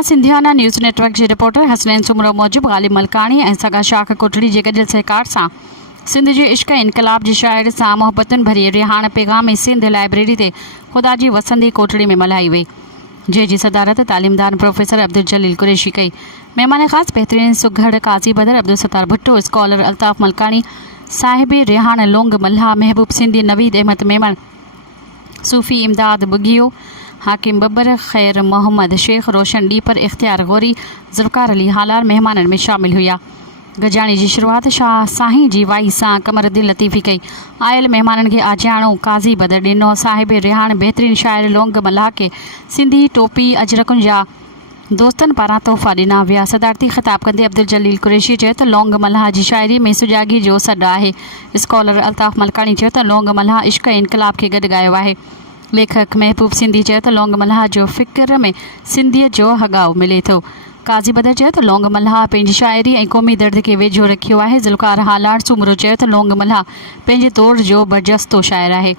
मां सिंधियाना news network के रिपोर्टर हसनैन सुमरो मूजिब ग़ालिब मलकानी ऐं सगा शाख कोटड़ी के गॾियल सहकार सां सिंध जे इश्क इनकलाब जे शाइर सां मोहब्बतुनि भरी रिहाण पैगाम सिंध लाइब्रेरी ते ख़ुदा जी वसंदी कोटड़ी में मल्हाई वई, जंहिंजी सदारत तालीमदार प्रोफेसर अब्दुल जलील कुरैशी कई। महिमान ख़ास बहितरीन सुघड़ काज़ी बदर अब्दुल सत्तार भुट्टो, स्कॉलर अल्ताफ़ मलकानी, साहिब रिहाण लोंग मल्हा महबूब सिंधी, नवीद अहमद मेमन, सूफ़ी इमदाद बुगियो, हाकिम बब्बर, खैर मोहम्मद शेख, रोशन डीपर, इख्तियार गौरी, ज़ुल्फ़कार अली हालार मेहमाननि में शामिल हुआ। गजाणी की शुरुआत शाह साईं जी वाई सां कमरुद्दीन लतीफ़ी कई। आयल मेहमाननि खे आजियाणो काज़ी बदर ॾिनो। साहिब रिहाण बहितरीन शाइर लोंग मल्हा के सिंधी टोपी अजरकुनि जा दोस्तनि पारां तोहफ़ा ॾिना विया। सदारती ख़िताब कंदे अब्दुल जलील कुरैशी चयो त लोंग मल्हा जी शाइरी में सुजागी जो सॾु आहे। स्कॉलर अल्ताफ़ मलकानी चयो त लोंग मल्हा इश्क इनकलाब के गॾु ॻायो आहे। लेखक महबूब सिंधी चयो त लोंग मल्हा जो फ़िक्र में सिंधियत जो हगाव मिले थो। काज़ी बदर चयो त लोंग मल्हा पंहिंजी शाइरी ऐं क़ौमी दर्द के वेझो रखियो आहे। ज़ुल्फ़कार हालार सुमरो चयो त लोंग मल्हा पंहिंजे तौर जो बरजस्तो शाइर आहे।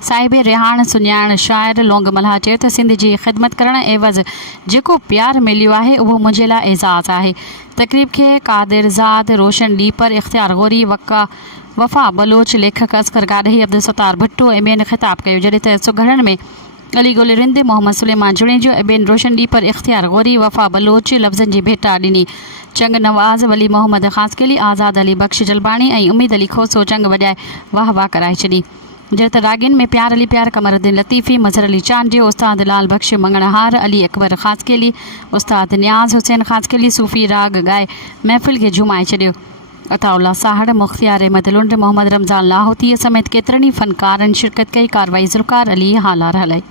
साहिब रिहाण सुञाण शाइर लोंग मल्हा चयो त सिंध जी ख़िदमत करण एवज़ जेको प्यार मिलियो आहे उहो मुंहिंजे लाइ एज़ाज़ आहे। तक़रीब के कादिर ज़ाद, रोशन डीपर, इख्तियार गौरी, वफ़ा बलोच, लेखक असगर गाॾही, अब्दुल सत्तार भुट्टो ऐं ॿियनि ख़िताब कयो, जॾहिं त सुघड़नि में अली गुल रिंद, मोहम्मद सुलेमान जुड़ेजो ऐं ॿियनि रोशन डीपर, इख्तियार गौरी, वफ़ा बलोच लफ़्ज़नि जी भेटा ॾिनी। चंग नवाज़, वली मोहम्मद ख़ासकेली, आज़ाद अली बख्श जलबाणी ऐं उम्मीद अली खोसो चंग वॼाए वाह वाह कराए छॾी। जॾहिं त रागिन में प्यार अली प्यार, कमरुद्दीन लतीफ़ी, मज़हर अली चांडियो, उस्ताद लाल बख्श मंगणहार, अली अकबर ख़ासकेली, उस्ताद न्याज़ हुसैन ख़ासकेली सूफ़ी राग ॻाए महफ़िल खे झुमाए छॾियो। अताउल्ला साहड़, मुख्तियार अहमद लुंड, मोहम्मद रमज़ान लाहौती समेत केतिरनि ई फ़नकारनि शिरकत कई। कार्रवाई ज़ुल्फ़कार अली हालार हलाई।